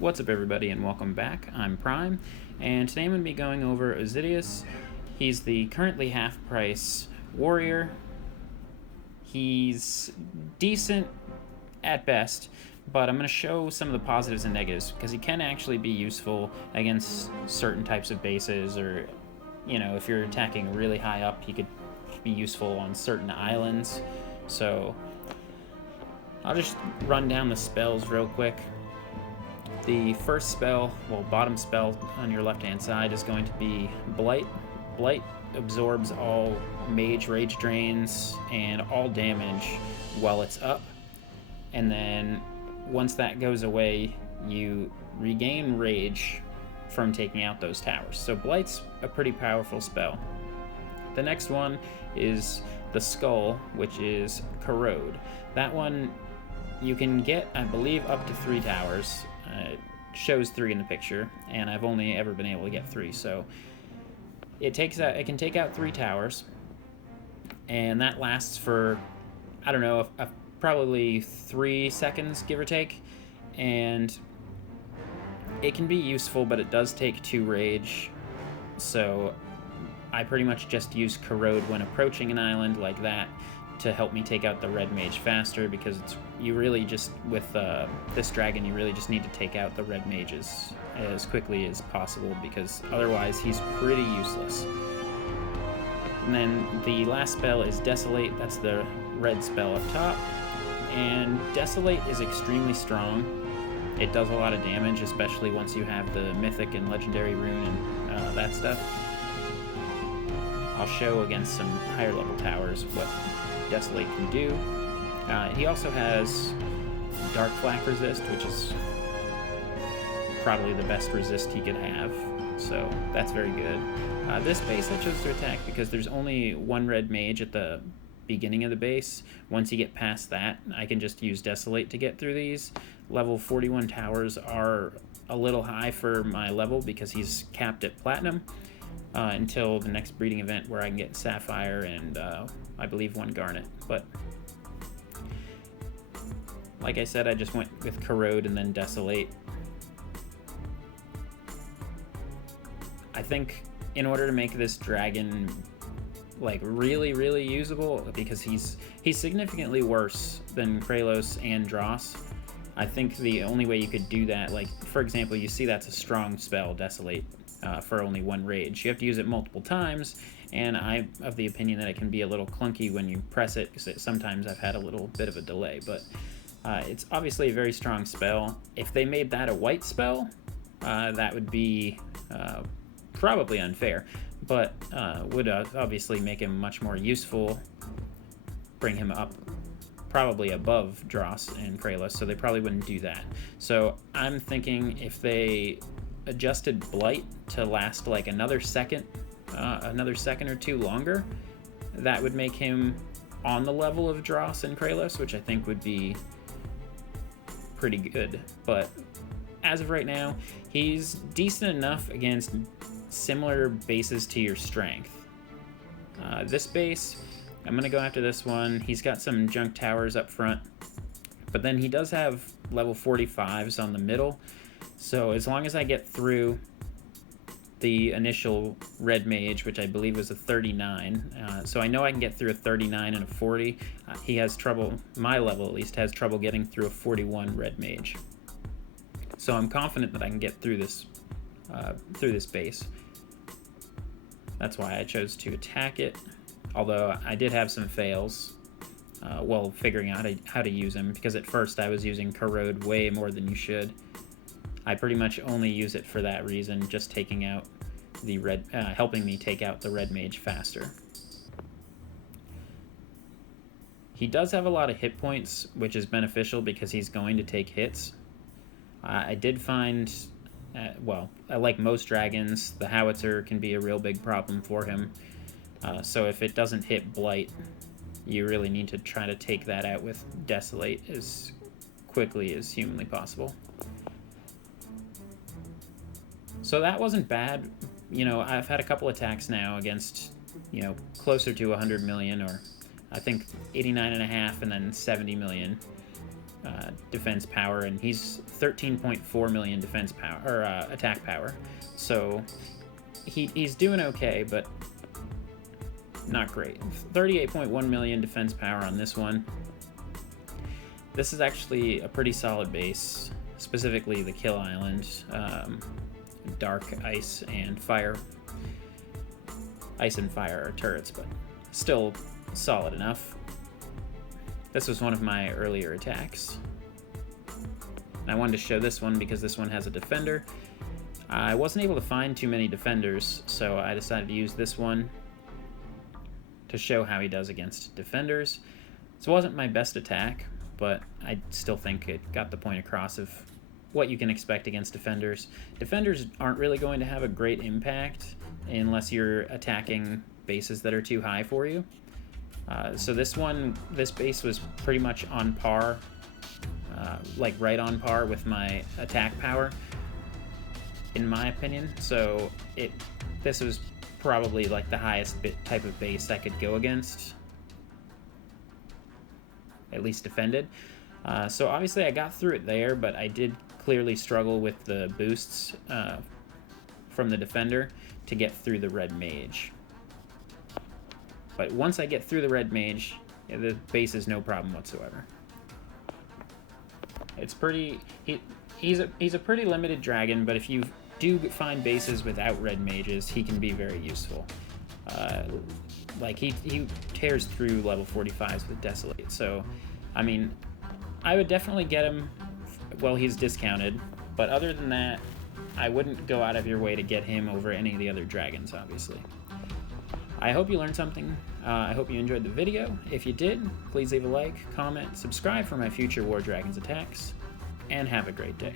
What's up, everybody, and welcome back. I'm Prime, and today I'm going to be going over Ozydias. He's the currently half-price warrior. He's decent at best, but I'm going to show some of the positives and negatives, because he can actually be useful against certain types of bases, or, if you're attacking really high up, he could be useful on certain islands. So I'll just run down the spells real quick. The first spell, bottom spell on your left-hand side is going to be Blight. Blight absorbs all mage rage drains and all damage while it's up. And then once that goes away, you regain rage from taking out those towers. So Blight's a pretty powerful spell. The next one is the Skull, which is Corrode. That one you can get, I believe, up to 3 towers. It shows 3 in the picture, and I've only ever been able to get 3. So it can take out 3 towers, and that lasts for, I don't know, probably 3 seconds, give or take. And it can be useful, but it does take 2 rage. So I pretty much just use Corrode when approaching an island like that to help me take out the red mage faster, because you really just, with this dragon, you really just need to take out the red mages as quickly as possible, because otherwise he's pretty useless. And then the last spell is Desolate. That's the red spell up top, and Desolate is extremely strong. It does a lot of damage, especially once you have the mythic and legendary rune and that stuff. I'll show against some higher level towers what Desolate can do. He also has Dark Flak resist, which is probably the best resist he could have, so that's very good. This base I chose to attack because there's only 1 red mage at the beginning of the base. Once you get past that, I can just use Desolate to get through these. Level 41 towers are a little high for my level because he's capped at Platinum. Until the next breeding event, where I can get Sapphire and I believe 1 Garnet. But like I said, I just went with Corrode and then Desolate. I think in order to make this dragon like really usable, because he's significantly worse than Kralos and Dross, I think the only way you could do that, like for example, you see that's a strong spell, Desolate. For only 1 rage. You have to use it multiple times, and I'm of the opinion that it can be a little clunky when you press it, because sometimes I've had a little bit of a delay, but it's obviously a very strong spell. If they made that a white spell, that would be probably unfair, but would obviously make him much more useful, bring him up probably above Dross and Kralos, so they probably wouldn't do that. So I'm thinking if they adjusted Blight to last like another second or 2 longer, that would make him on the level of Dross and Kralos, which I think would be pretty good. But as of right now, he's decent enough against similar bases to your strength. This base, I'm going to go after this one. He's got some junk towers up front, but then he does have level 45s on the middle. So as long as I get through the initial red mage, which I believe was a 39, so I know I can get through a 39 and a 40. He has trouble, my level at least, has trouble getting through a 41 red mage. So I'm confident that I can get through this base. That's why I chose to attack it, although I did have some fails while figuring out how to use him, because at first I was using Corrode way more than you should. I pretty much only use it for that reason, just taking out the red, helping me take out the red mage faster. He does have a lot of hit points, which is beneficial because he's going to take hits. I did find, like most dragons, the howitzer can be a real big problem for him. So if it doesn't hit Blight, you really need to try to take that out with Desolate as quickly as humanly possible. So that wasn't bad. I've had a couple attacks now against, closer to 100 million, or I think 89.5 and then 70 million. defense power, and he's 13.4 million defense power, or attack power. So he's doing okay, but not great. 38.1 million defense power on this one. This is actually a pretty solid base, specifically the Kill Island, Dark, Ice, and Fire. Ice and Fire are turrets, but still solid enough. This was one of my earlier attacks. And I wanted to show this one because this one has a defender. I wasn't able to find too many defenders, so I decided to use this one to show how he does against defenders. This wasn't my best attack, but I still think it got the point across of what you can expect against defenders. Defenders aren't really going to have a great impact unless you're attacking bases that are too high for you. So this base was pretty much on par, like right on par with my attack power, in my opinion. So this was probably like the highest type of base I could go against, at least defended. So obviously I got through it there, but I did clearly struggle with the boosts from the defender to get through the red mage. But once I get through the red mage, the base is no problem whatsoever. It's pretty... He's a pretty limited dragon, but if you do find bases without red mages, he can be very useful. Like he tears through level 45s with Desolate. So, I mean, I would definitely get him while he's discounted. But other than that, I wouldn't go out of your way to get him over any of the other dragons, obviously. I hope you learned something. I hope you enjoyed the video. If you did, please leave a like, comment, subscribe for my future War Dragons attacks, and have a great day.